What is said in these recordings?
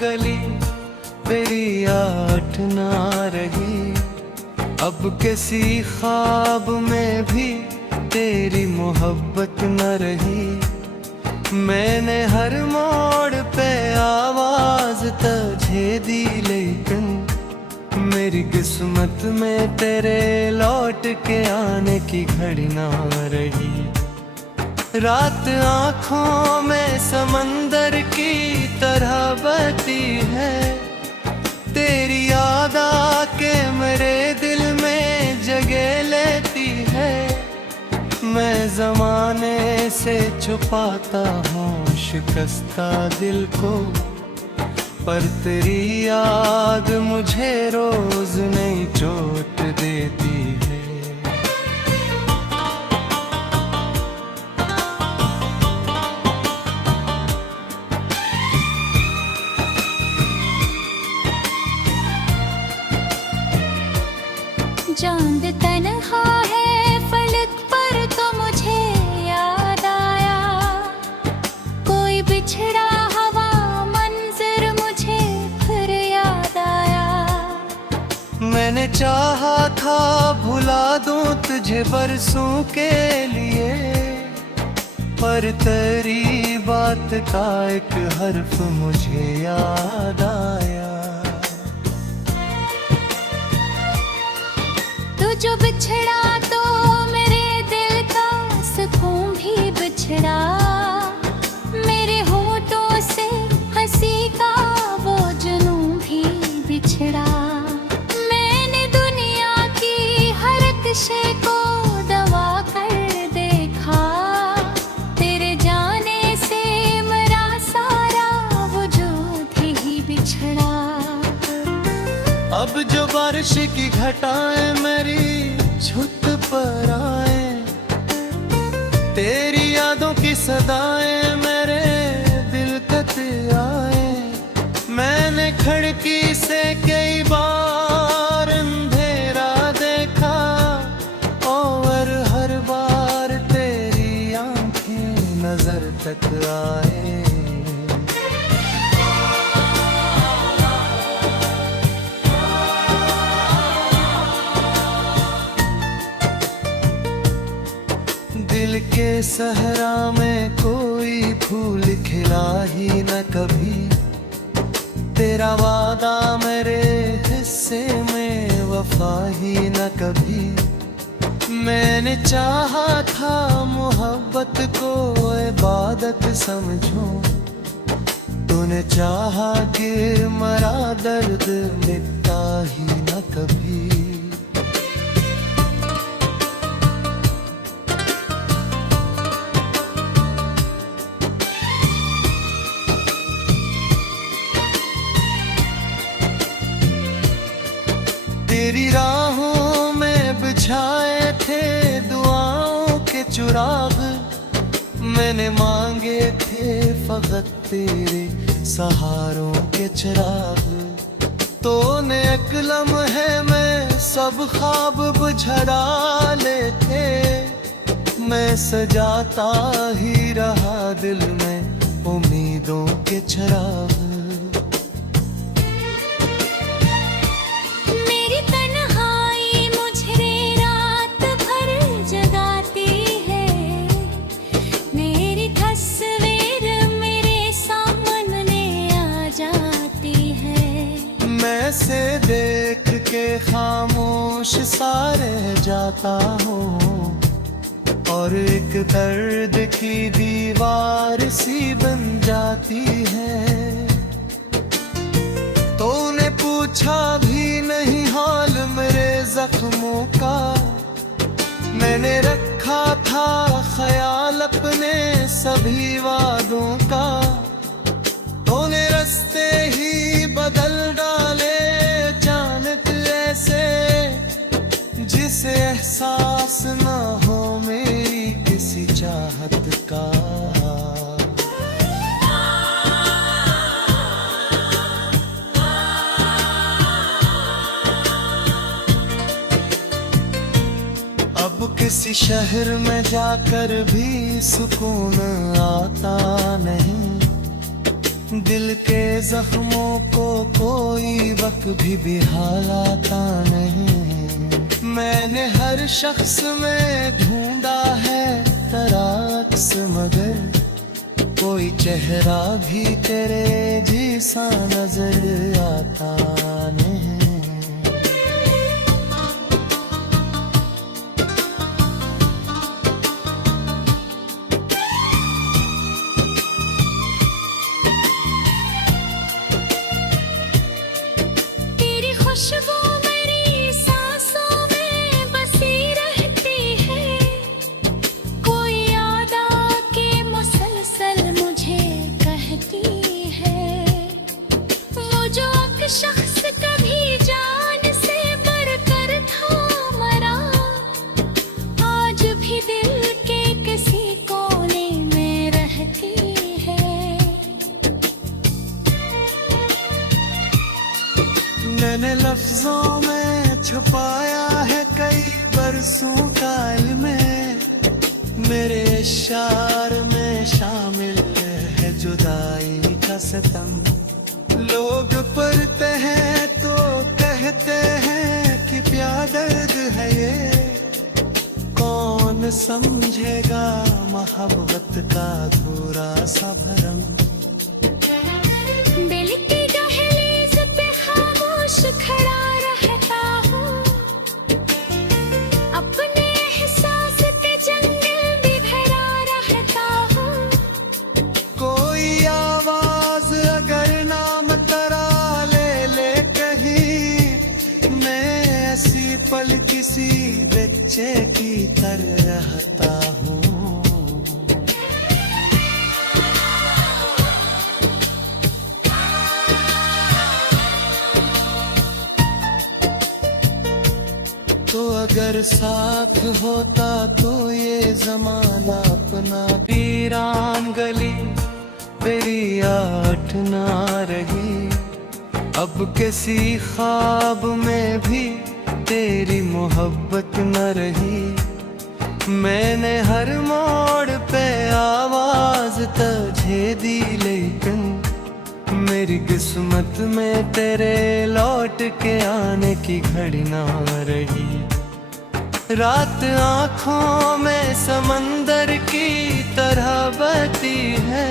गली तेरी आठ ना रही। अब किसी ख्वाब में भी तेरी मोहब्बत न रही। मैंने हर मोड़ पे आवाज तुझे दी, लेकिन मेरी किस्मत में तेरे लौट के आने की घड़ी ना रही। रात आँखों में समंदर की तरह बहती है, तेरी याद आके मेरे दिल में जगह लेती है। मैं ज़माने से छुपाता हूँ शिकस्ता दिल को, पर तेरी याद मुझे रोज नई चोट देती है। चांद तन्हा है फलक पर तो मुझे याद आया, कोई बिछड़ा हवा मंजर मुझे फिर याद आया। मैंने चाहा था भुला दूं तुझे बरसों के लिए, पर तेरी बात का एक हर्फ मुझे याद आया। तू जो बिछड़ा तो मेरे दिल का सुकून भी बिछड़ा, मेरे होठों से हंसी का वो जुनून भी बिछड़ा। मैंने दुनिया की हर कशे को दबा कर देखा, तेरे जाने से मेरा सारा वजूद ही बिछड़ा। अब जो बारिश की घटाएं मेरी छुत पर आए, तेरी यादों की सदाएं मेरे दिल तक आए। मैंने खिड़की से कई बार अंधेरा देखा, और हर बार तेरी आंखें नजर तक आए। दिल के सहरा में कोई फूल खिला ही न कभी, तेरा वादा मेरे हिस्से में वफा ही न कभी। मैंने चाहा था मोहब्बत को इबादत समझूं, तूने चाहा कि मरा दर्द मिटता ही न कभी। तेरी राहों में बिछाए थे दुआओं के चिराग, मैंने मांगे थे फकत तेरे सहारों के चिराग। तूने एक लम्हे में सब ख्वाब बुझा डाले थे, मैं सजाता ही रहा दिल में उम्मीदों के चिराग। से देख के खामोश सा रह जाता हूँ, और एक दर्द की दीवार सी बन जाती है। तूने पूछा भी नहीं हाल मेरे जख्मों का, मैंने रखा था ख्याल अपने सभी वादों का। तूने रास्ते ही बदल डाले अचानक ऐसे, जिसे एहसास ना हो मेरी किसी चाहत का। अब किसी शहर में जाकर भी सुकून आता नहीं, दिल के जख्मों को कोई वक्त भी बिहालाता नहीं। मैंने हर शख्स में ढूंढा है तराक्स, मगर कोई चेहरा भी तेरे जैसा नजर आता नहीं। खुशबू मेरी सांसों में बसी रहती है, कोई याद आके मुसलसल मुझे कहती है। वो जो एक शख्स कभी जान से बढ़कर था मरा, आज भी दिल के किसी कोने में रहती है। मैंने लफ्जों में छुपाया है कई बरसों का इल्म, मेरे इशार में शामिल है जुदाई का सितम। लोग पढ़ते हैं तो कहते हैं कि प्यार दर्द है ये, कौन समझेगा मोहब्बत का अधूरा सा भरम। दिल की दहलीज पे खामोश खड़ा रहता हूँ, अपने एहसास के जंगल में भरा रहता हूँ। कोई आवाज अगर नाम तरा ले ले कहीं, मैं ऐसी पल किसी बच्चे की तरह रहता हूँ। तो अगर साथ होता तो ये जमाना अपना, वीरान गली तेरी आठ ना रही। अब किसी ख्वाब में भी तेरी मोहब्बत न रही। मैंने हर मोड़ पे आवाज तुझे दी, लेकिन मेरी किस्मत में तेरे लौट के आने की घड़ी ना रही। रात आँखों में समंदर की तरह बहती है,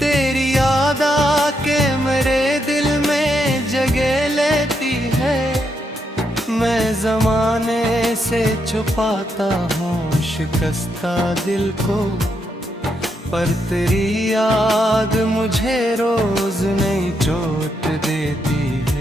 तेरी याद आके मेरे दिल में जगह लेती है। मैं जमाने से छुपाता हूँ शिकस्ता दिल को, पर तेरी याद मुझे रोज नई चोट देती है।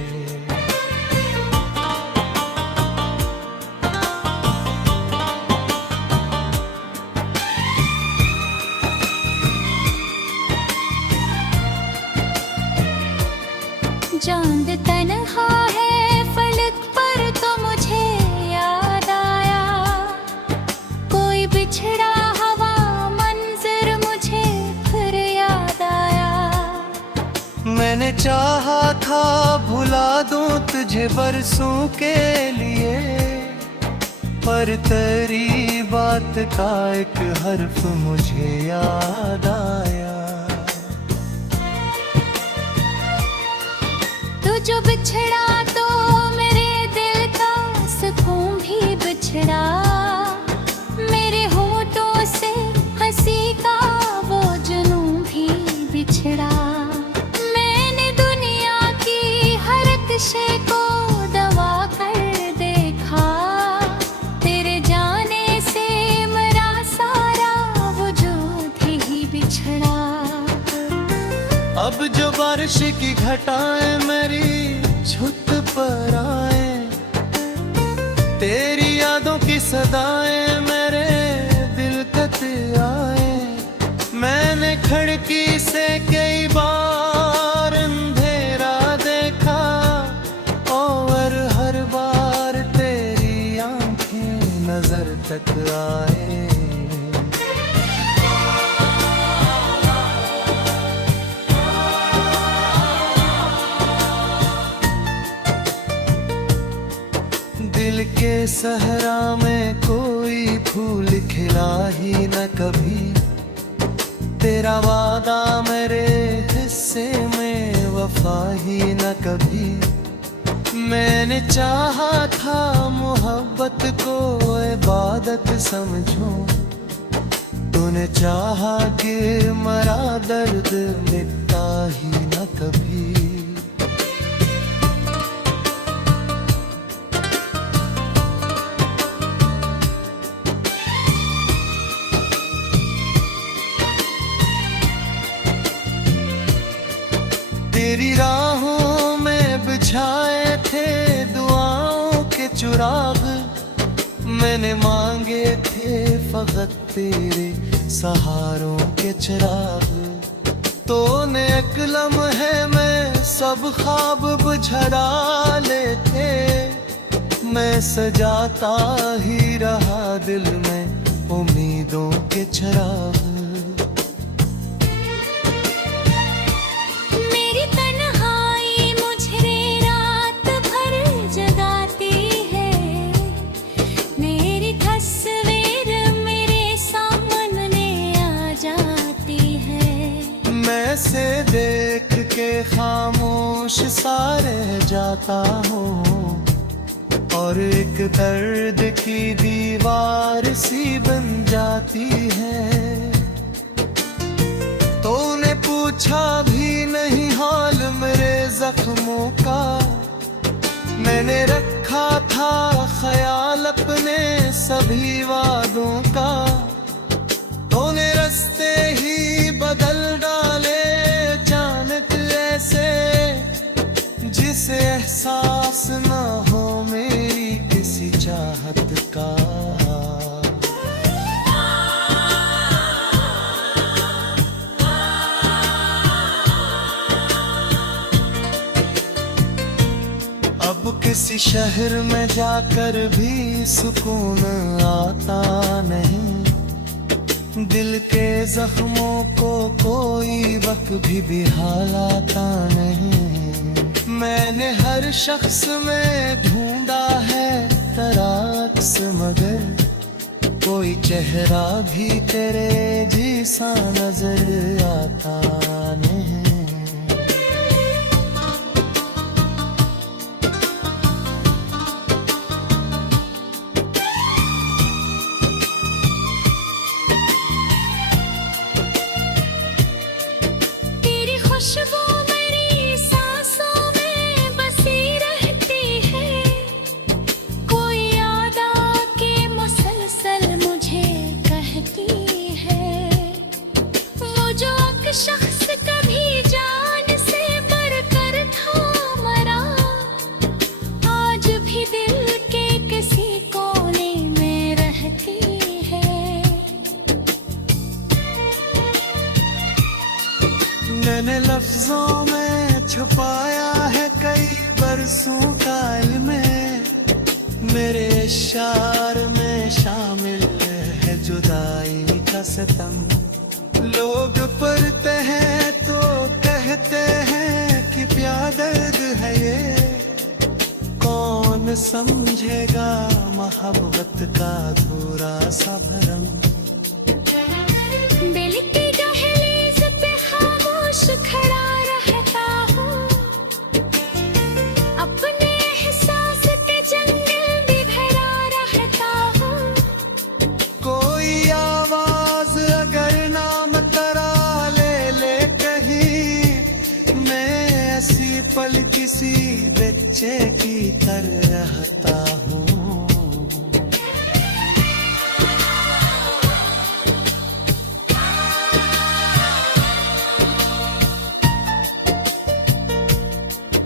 चांद तन्हा है फलक पर तो मुझे याद आया, कोई बिछड़ा हवा मंजर मुझे फिर याद आया। मैंने चाहा था भुला दूं तुझे बरसों के लिए, पर तेरी बात का एक हर्फ मुझे याद आया। तू जो बिछड़ा तो मेरे दिल का सुकून भी बिछड़ा, मेरे होठों से हंसी का वो जुनून भी बिछड़ा। मैंने दुनिया की हर शे को दवा कर देखा, तेरे जाने से मेरा सारा वजूद ही बिछड़ा। अब जो बारिश की घटाएं मेरी छुत पर आए, तेरी यादों की सदाएं मेरे दिल तक आए। मैंने खिड़की से कई बार अंधेरा देखा, और हर बार तेरी आंखें नजर तक आए। दिल के सहरा में कोई फूल खिला ही न कभी, तेरा वादा मेरे हिस्से ऐसे में वफा ही न कभी। मैंने चाहा था मोहब्बत को इबादत समझूं, तूने चाहा कि मरा दर्द मिटता ही न कभी। तेरी राहों में बिछाए थे दुआओं के चिराग, मैंने मांगे थे फकत तेरे सहारों के चिराग। तूने एक लम्हे में सब ख्वाब बुझा डाले थे, मैं सजाता ही रहा दिल में उम्मीदों के चिराग। से देख के खामोश सा रह जाता हूँ, और एक दर्द की दीवार सी बन जाती है। तूने पूछा भी नहीं हाल मेरे जख्मों का, मैंने रखा था ख्याल अपने सभी वादों का। तूने रास्ते ही बदल डाले अचानक ऐसे, जिसे एहसास न हो मेरी किसी चाहत का। अब किसी शहर में जाकर भी सुकून आता नहीं, दिल के जख्मों को कोई वक्त भी हालाता नहीं। मैंने हर शख्स में ढूंढा है तराक्स, मगर कोई चेहरा भी तेरे जैसा नजर आता नहीं। खुशबू मेरी सांसों में बसी रहती है, कोई याद आके मुसलसल मुझे कहती है। वो जो एक शख्स कभी जान से बढ़कर था मरा, आज भी दिल के किसी कोने में रहती है। मैंने लफ्जों में छुपाया है कई बरसों का इल्म, मेरे इशार में शामिल है जुदाई का सितम। लोग पढ़ते हैं तो कहते हैं कि प्यार दर्द है ये, कौन समझेगा मोहब्बत का अधूरा सा भरम। दिल की दहलीज पे खामोश खड़ा रहता हूँ, अपने एहसास के जंगल भी भरा रहता हूँ। कोई आवाज अगर नाम तरा ले कहीं, मैं ऐसी पल किसी बच्चे की तरह रहता हूँ।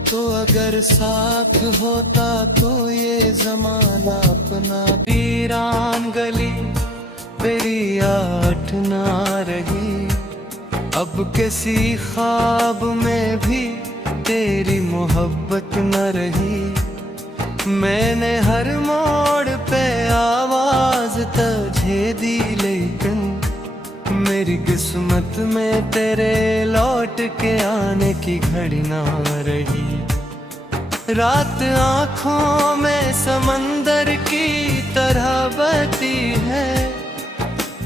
तो अगर साथ होता तो ये जमाना अपना, वीरान गली तेरी आठ ना रही। अब किसी ख्वाब में भी तेरी मोहब्बत न रही। मैंने हर मोड़ पे आवाज तुझे दी, लेकिन मेरी किस्मत में तेरे लौट के आने की घड़ी ना रही। रात आँखों में समंदर की तरह बहती है,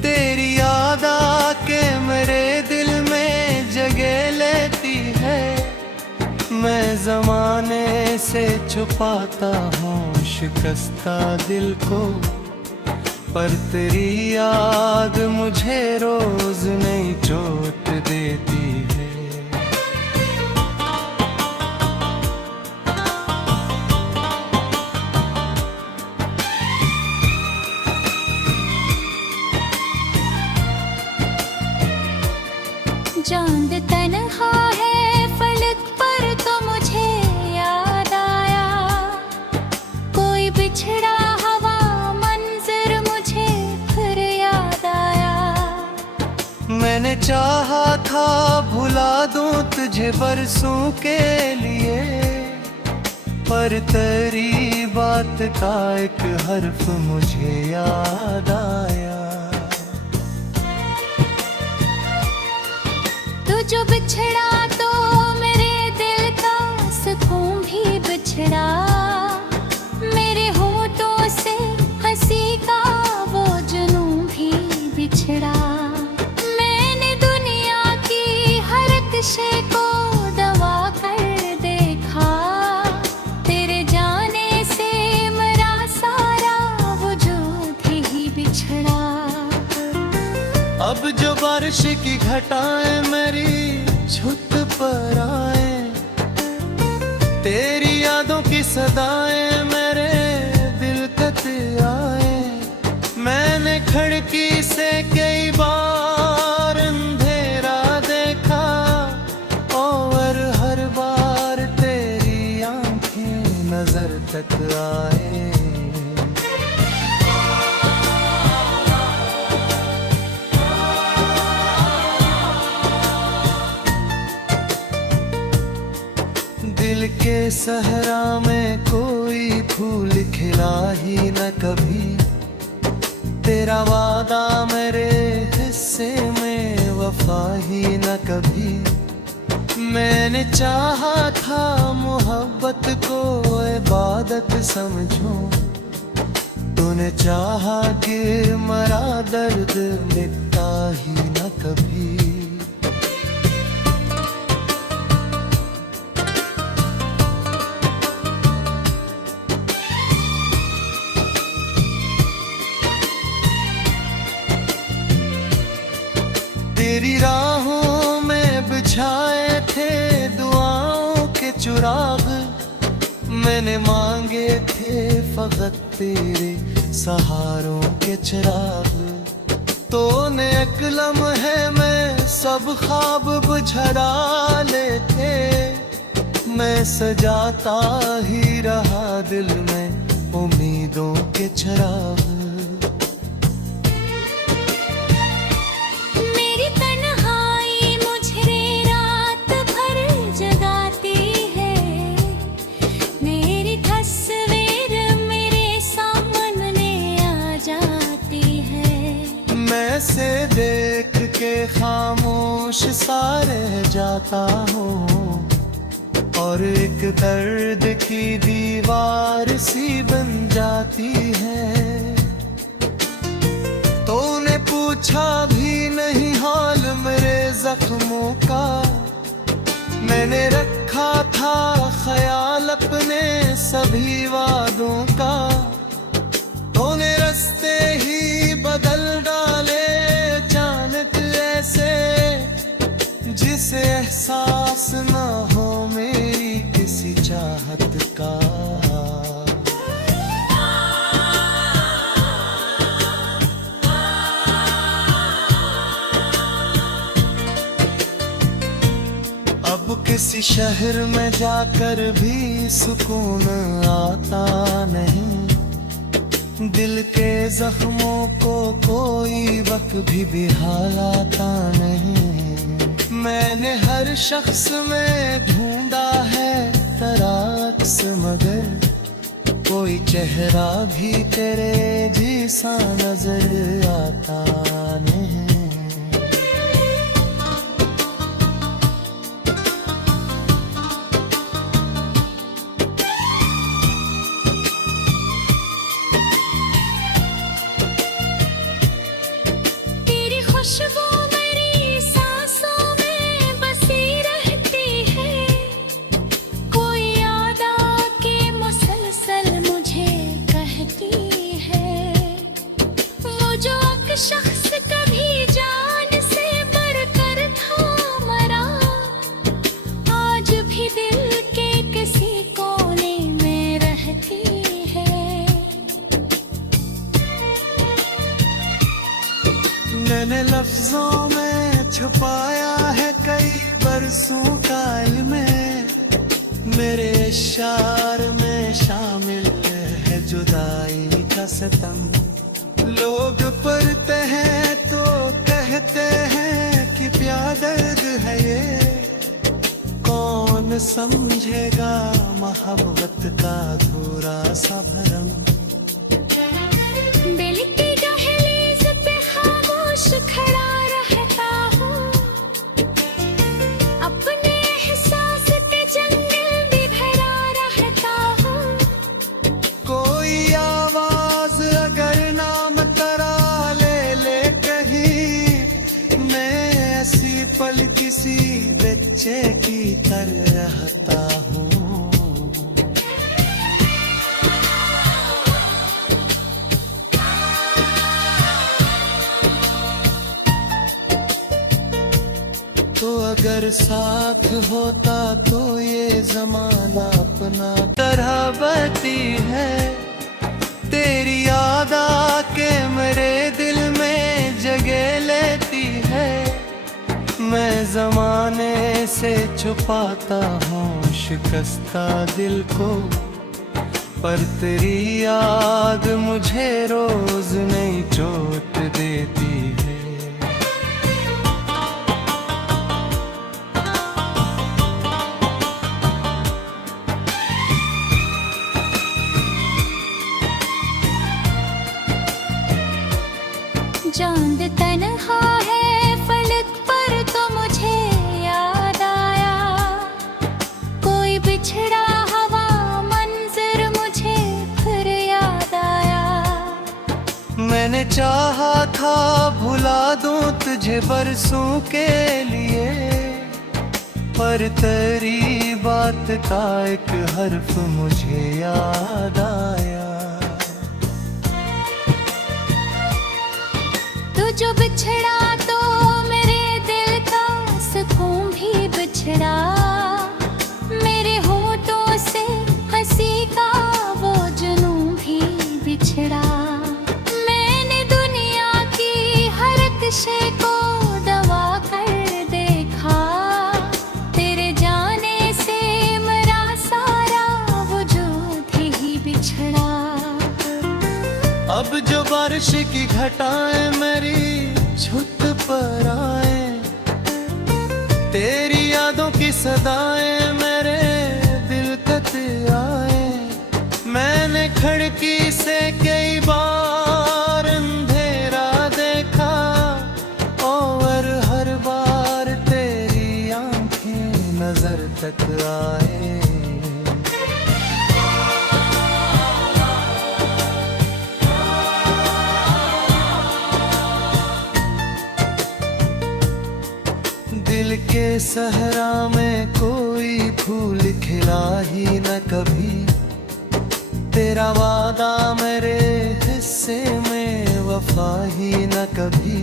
तेरी याद आके मेरे दिल में जगह लेती है। मैं जमाने से छुपाता हूँ शिकस्ता दिल को, पर तेरी याद मुझे रोज नई चोट देती है। चांद तन्हा है फलक पर तो मुझे याद आया, कोई बिछड़ा हवा मंजर मुझे फिर याद आया। मैंने चाहा था भुला दूं तुझे बरसों के लिए, पर तेरी बात का एक हर्फ मुझे याद आया। तू जो बिछड़ा तो मेरे दिल का सुकून भी बिछड़ा, मेरे होठों से हंसी का वो जुनून भी बिछड़ा। मैंने दुनिया की हर कशे को दबा कर देखा, तेरे जाने से मेरा सारा वजूद ही बिछड़ा। अब जो बारिश की घटाएं मेरी छुत पर आए, तेरी यादों की सदाएं मेरे दिल तक आए। मैंने खिड़की से कई बार अंधेरा देखा, और हर बार तेरी आंखें नजर तक आए। दिल के सहरा में कोई फूल खिला ही न कभी, तेरा वादा मेरे हिस्से में वफा ही न कभी। मैंने चाहा था मोहब्बत को इबादत समझूं, तूने चाहा कि मरा दर्द मिटता ही न कभी। तेरी राहों में बिछाए थे दुआओं के चिराग, मैंने मांगे थे फकत तेरे सहारों के चिराग। तूने एक लम्हे में सब ख्वाब बुझा डाले थे, मैं सजाता ही रहा दिल में उम्मीदों के चिराग। से देख के खामोश सा रह जाता हूँ, और एक दर्द की दीवार सी बन जाती है। तूने पूछा भी नहीं हाल मेरे जख्मों का, मैंने रखा था ख्याल अपने सभी वादों का। तूने रास्ते ही बदल डाले अचानक ऐसे, जिसे एहसास ना हो मेरी किसी चाहत का। अब किसी शहर में जाकर भी सुकून आता नहीं, दिल के जख्मों को कोई वक्त भी हालाता नहीं। मैंने हर शख्स में ढूंढा है तराक्स, मगर कोई चेहरा भी तेरे जैसा नजर आता नहीं। खुशबू मेरी सांसों में बसी रहती है, लफ्जों में छुपाया है कई बरसों का इल्म, मेरे इशार में शामिल है जुदाई का सितम। लोग पढ़ते हैं तो कहते हैं कि प्यार दर्द है ये, कौन समझेगा मोहब्बत का अधूरा सा भरम। दिल की दहलीज पे खामोश खड़ा रहता हूँ, अपने एहसास के जंगल में भरा रहता हूँ। कोई आवाज अगर नाम तरा ले कहीं, मैं ऐसी पल किसी बच्चे की तरह रहता हूँ। तो अगर साथ होता तो ये जमाना अपना तरह बहती है, तेरी याद आके मेरे दिल में जगह लेती है। मैं जमाने से छुपाता हूँ शिकस्ता दिल को, पर तेरी याद मुझे रोज नई चोट देती है। चांद तन्हा है फलक पर तो मुझे याद आया, कोई बिछड़ा हवा मंजर मुझे फिर याद आया। मैंने चाहा था भुला दूं तुझे बरसों के लिए, पर तेरी बात का एक हर्फ मुझे याद आया। तू जो बिछड़ा तो मेरे दिल का सुकून भी बिछड़ा, मेरे होठों से हंसी का वो जुनून भी बिछड़ा। मैंने दुनिया की हर कशे को दबा कर देखा, तेरे जाने से मेरा सारा वजूद ही बिछड़ा। अब जो बारिश की घटाएं मेरी छुत पर आए, तेरी यादों की सदाएं मेरे दिल तक आए। मैंने खिड़की से कई बार अंधेरा देखा, और हर बार तेरी आंखें नजर तक आए। दिल के सहरा में कोई फूल खिला ही न कभी, तेरा वादा मेरे हिस्से में वफा ही न कभी।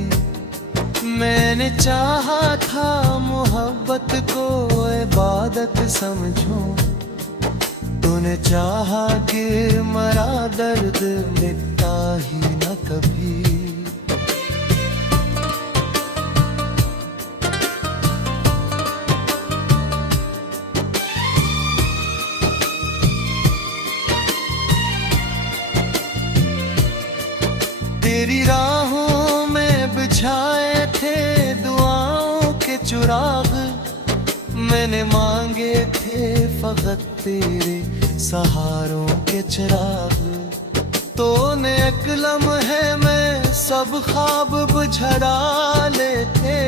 मैंने चाहा था मोहब्बत को इबादत समझूं, तूने चाहा कि मरा दर्द मिटता ही न कभी। तेरी राहों में बिछाए थे दुआओं के चिराग, मैंने मांगे थे फकत तेरे सहारों के चिराग। तूने एक लम्हे में सब ख्वाब बुझा डाले थे,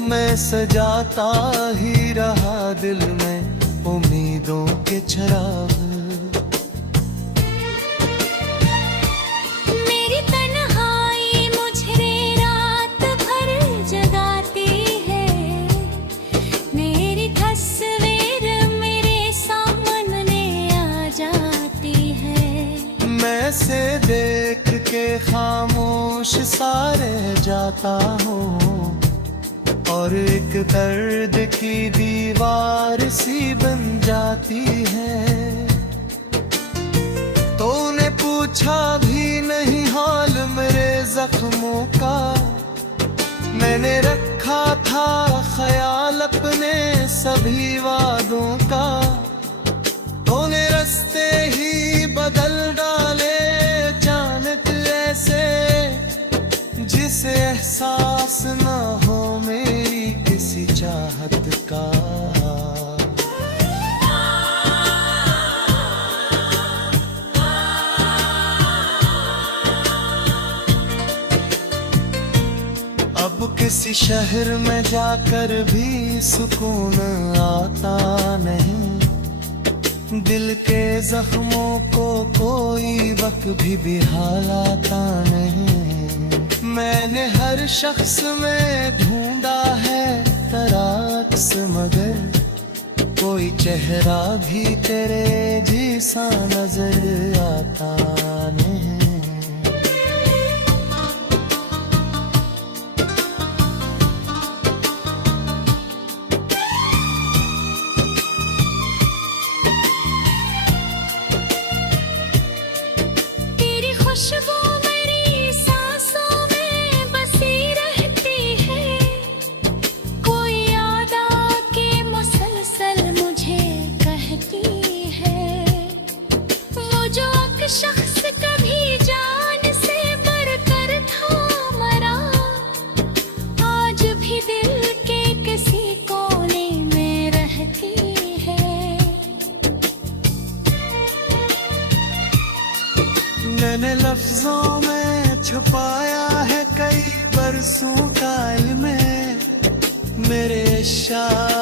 मैं सजाता ही रहा दिल में उम्मीदों के चिराग। से देख के खामोश सा रह जाता हूँ, और एक दर्द की दीवार सी बन जाती है। तूने पूछा भी नहीं हाल मेरे जख्मों का, मैंने रखा था ख्याल अपने सभी वादों का, तूने रास्ते ही बदल डाले अचानक ऐसे, जिसे एहसास ना हो मेरी किसी चाहत का। अब किसी शहर में जाकर भी सुकून आता नहीं, दिल के जख्मों को कोई वक्त भी हालाता नहीं। मैंने हर शख्स में ढूंढा है तराक्स, मगर कोई चेहरा भी तेरे जैसा नजर आता नहीं। तेरी खुशबू मेरी सांसों में बसी रहती है, कोई याद आके मुसलसल मुझे कहती है। वो जो एक शख्स कभी जान से बढ़कर था मरा, आज भी दिल के किसी कोने में रहती है। मैंने लफ्जों में छुपाया है कई बरसों का इल्म, मेरे इशारे